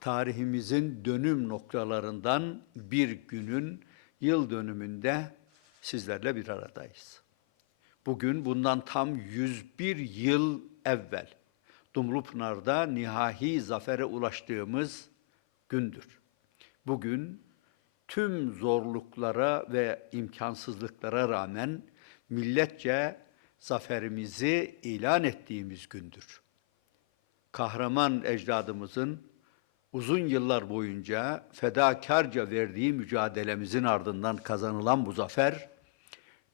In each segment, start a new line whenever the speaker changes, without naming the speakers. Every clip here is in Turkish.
tarihimizin dönüm noktalarından bir günün yıl dönümünde sizlerle bir aradayız. Bugün bundan tam 101 yıl evvel Dumlupınar'da nihai zafere ulaştığımız gündür. Bugün tüm zorluklara ve imkansızlıklara rağmen milletçe zaferimizi ilan ettiğimiz gündür. Kahraman ecdadımızın uzun yıllar boyunca fedakarca verdiği mücadelemizin ardından kazanılan bu zafer,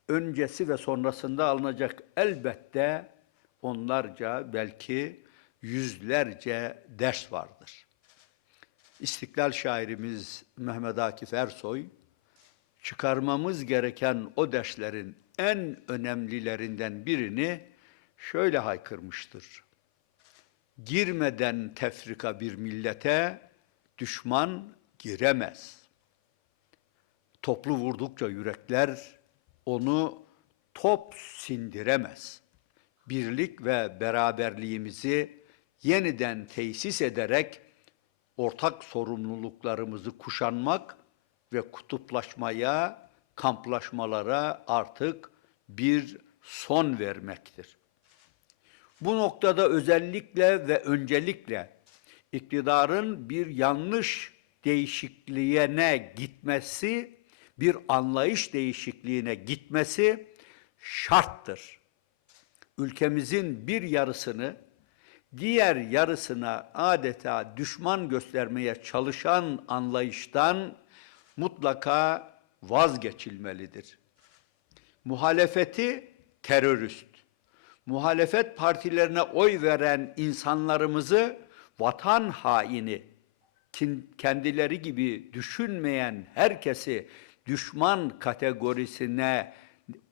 öncesi ve sonrasında alınacak elbette onlarca belki yüzlerce ders vardır. İstiklal şairimiz Mehmet Akif Ersoy, çıkarmamız gereken o derslerin en önemlilerinden birini şöyle haykırmıştır. Girmeden tefrika bir millete düşman giremez. Toplu vurdukça yürekler onu top sindiremez. Birlik ve beraberliğimizi yeniden tesis ederek ortak sorumluluklarımızı kuşanmak ve kutuplaşmaya, kamplaşmalara artık bir son vermektir. Bu noktada özellikle ve öncelikle iktidarın bir yanlış değişikliğine gitmesi, bir anlayış değişikliğine gitmesi şarttır. Ülkemizin bir yarısını diğer yarısına adeta düşman göstermeye çalışan anlayıştan mutlaka vazgeçilmelidir. Muhalefeti terörist, muhalefet partilerine oy veren insanlarımızı vatan haini, kendileri gibi düşünmeyen herkesi düşman kategorisine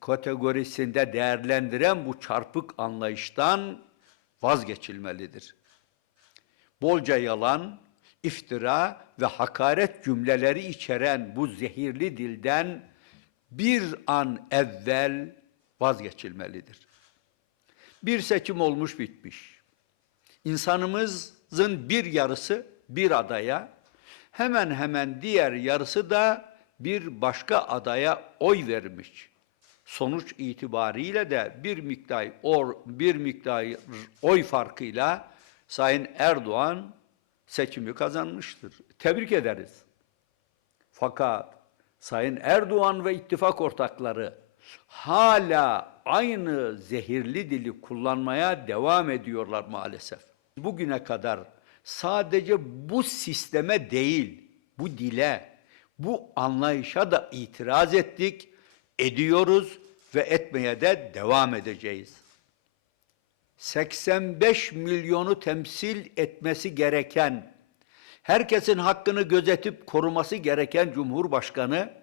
kategorisinde değerlendiren bu çarpık anlayıştan vazgeçilmelidir. Bolca yalan, iftira ve hakaret cümleleri içeren bu zehirli dilden bir an evvel vazgeçilmelidir. Bir seçim olmuş bitmiş. İnsanımızın bir yarısı bir adaya, hemen hemen diğer yarısı da bir başka adaya oy vermiş. Sonuç itibariyle de bir miktar or, bir miktar oy farkıyla Sayın Erdoğan seçimi kazanmıştır. Tebrik ederiz. Fakat Sayın Erdoğan ve ittifak ortakları hala aynı zehirli dili kullanmaya devam ediyorlar maalesef. Bugüne kadar sadece bu sisteme değil, bu dile, bu anlayışa da itiraz ettik, ediyoruz ve etmeye de devam edeceğiz. 85 milyonu temsil etmesi gereken, herkesin hakkını gözetip koruması gereken Cumhurbaşkanı,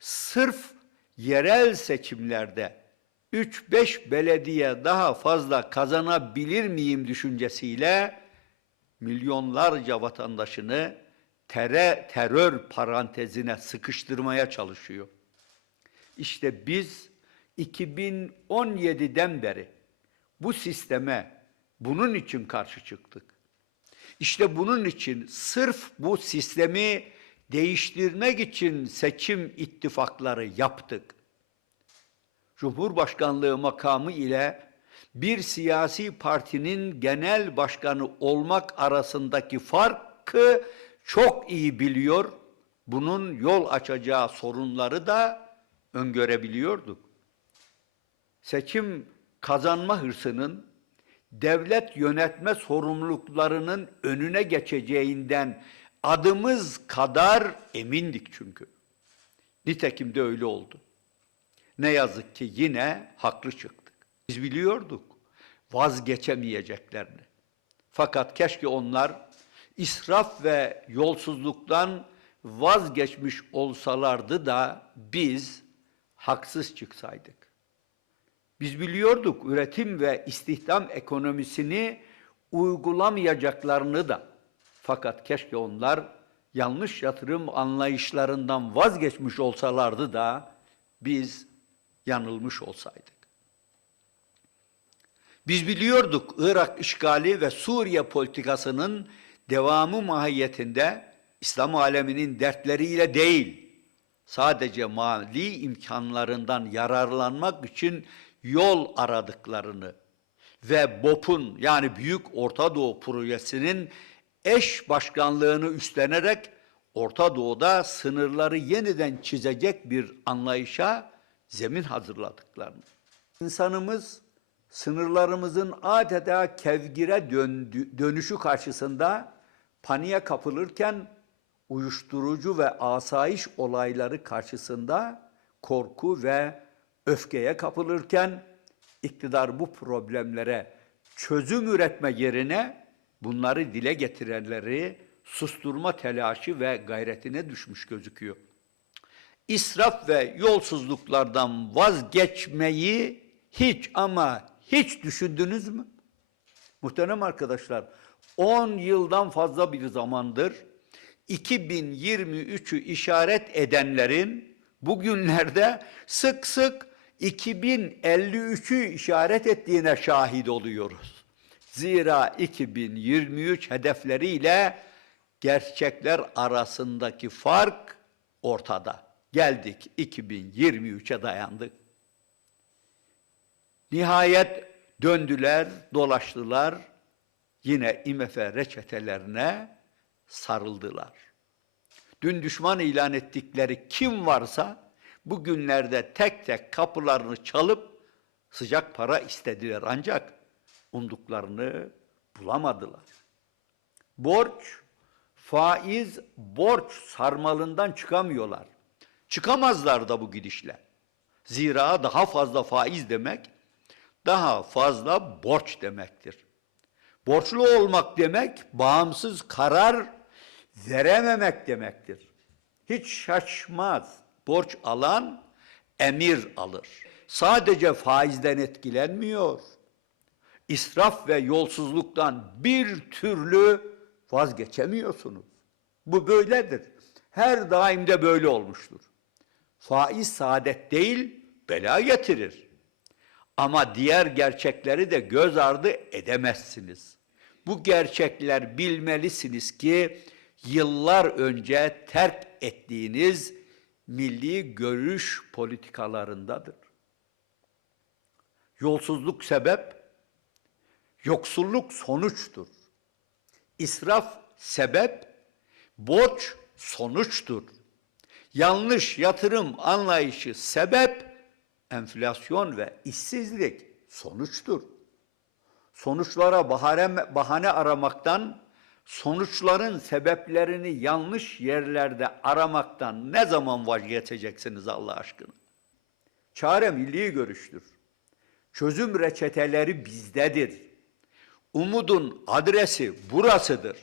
sırf yerel seçimlerde 3-5 belediye daha fazla kazanabilir miyim düşüncesiyle milyonlarca vatandaşını tere, terör parantezine sıkıştırmaya çalışıyor. İşte biz 2017'den beri bu sisteme bunun için karşı çıktık. İşte bunun için sırf bu sistemi değiştirmek için seçim ittifakları yaptık. Cumhurbaşkanlığı makamı ile bir siyasi partinin genel başkanı olmak arasındaki farkı çok iyi biliyor. Bunun yol açacağı sorunları da öngörebiliyorduk. Seçim kazanma hırsının devlet yönetme sorumluluklarının önüne geçeceğinden adımız kadar emindik çünkü. Nitekim de öyle oldu. Ne yazık ki yine haklı çıktık. Biz biliyorduk vazgeçemeyeceklerini. Fakat keşke onlar israf ve yolsuzluktan vazgeçmiş olsalardı da biz haksız çıksaydık. Biz biliyorduk üretim ve istihdam ekonomisini uygulamayacaklarını da. Fakat keşke onlar yanlış yatırım anlayışlarından vazgeçmiş olsalardı da biz yanılmış olsaydık. Biz biliyorduk Irak işgali ve Suriye politikasının devamı mahiyetinde İslam aleminin dertleriyle değil, sadece mali imkanlarından yararlanmak için yol aradıklarını ve BOP'un yani Büyük Orta Doğu Projesi'nin eş başkanlığını üstlenerek Orta Doğu'da sınırları yeniden çizecek bir anlayışa zemin hazırladıklarını. İnsanımız sınırlarımızın adeta kevgire döndü, dönüşü karşısında paniğe kapılırken uyuşturucu ve asayiş olayları karşısında korku ve öfkeye kapılırken iktidar bu problemlere çözüm üretme yerine bunları dile getirenleri susturma telaşı ve gayretine düşmüş gözüküyor. İsraf ve yolsuzluklardan vazgeçmeyi hiç ama hiç düşündünüz mü? Muhterem arkadaşlar, 10 yıldan fazla bir zamandır 2023'ü işaret edenlerin bugünlerde sık sık 2053'ü işaret ettiğine şahit oluyoruz. Zira 2023 hedefleriyle gerçekler arasındaki fark ortada. Geldik 2023'e dayandık. Nihayet döndüler, dolaştılar. Yine IMF reçetelerine sarıldılar. Dün düşman ilan ettikleri kim varsa bugünlerde tek tek kapılarını çalıp sıcak para istediler ancak umduklarını bulamadılar. Borç, faiz, borç sarmalından çıkamıyorlar. Çıkamazlar da bu gidişle. Zira daha fazla faiz demek, daha fazla borç demektir. Borçlu olmak demek, bağımsız karar verememek demektir. Hiç şaşmaz. Borç alan emir alır. Sadece faizden etkilenmiyor. İsraf ve yolsuzluktan bir türlü vazgeçemiyorsunuz. Bu böyledir. Her daimde böyle olmuştur. Faiz saadet değil, bela getirir. Ama diğer gerçekleri de göz ardı edemezsiniz. Bu gerçekler bilmelisiniz ki yıllar önce terk ettiğiniz milli görüş politikalarındadır. Yolsuzluk sebep, yoksulluk sonuçtur. İsraf sebep, borç sonuçtur. Yanlış yatırım anlayışı sebep, enflasyon ve işsizlik sonuçtur. Sonuçlara bahane, aramaktan, sonuçların sebeplerini yanlış yerlerde aramaktan ne zaman vazgeçeceksiniz Allah aşkına? Çare milli görüştür. Çözüm reçeteleri bizdedir. Umudun adresi burasıdır.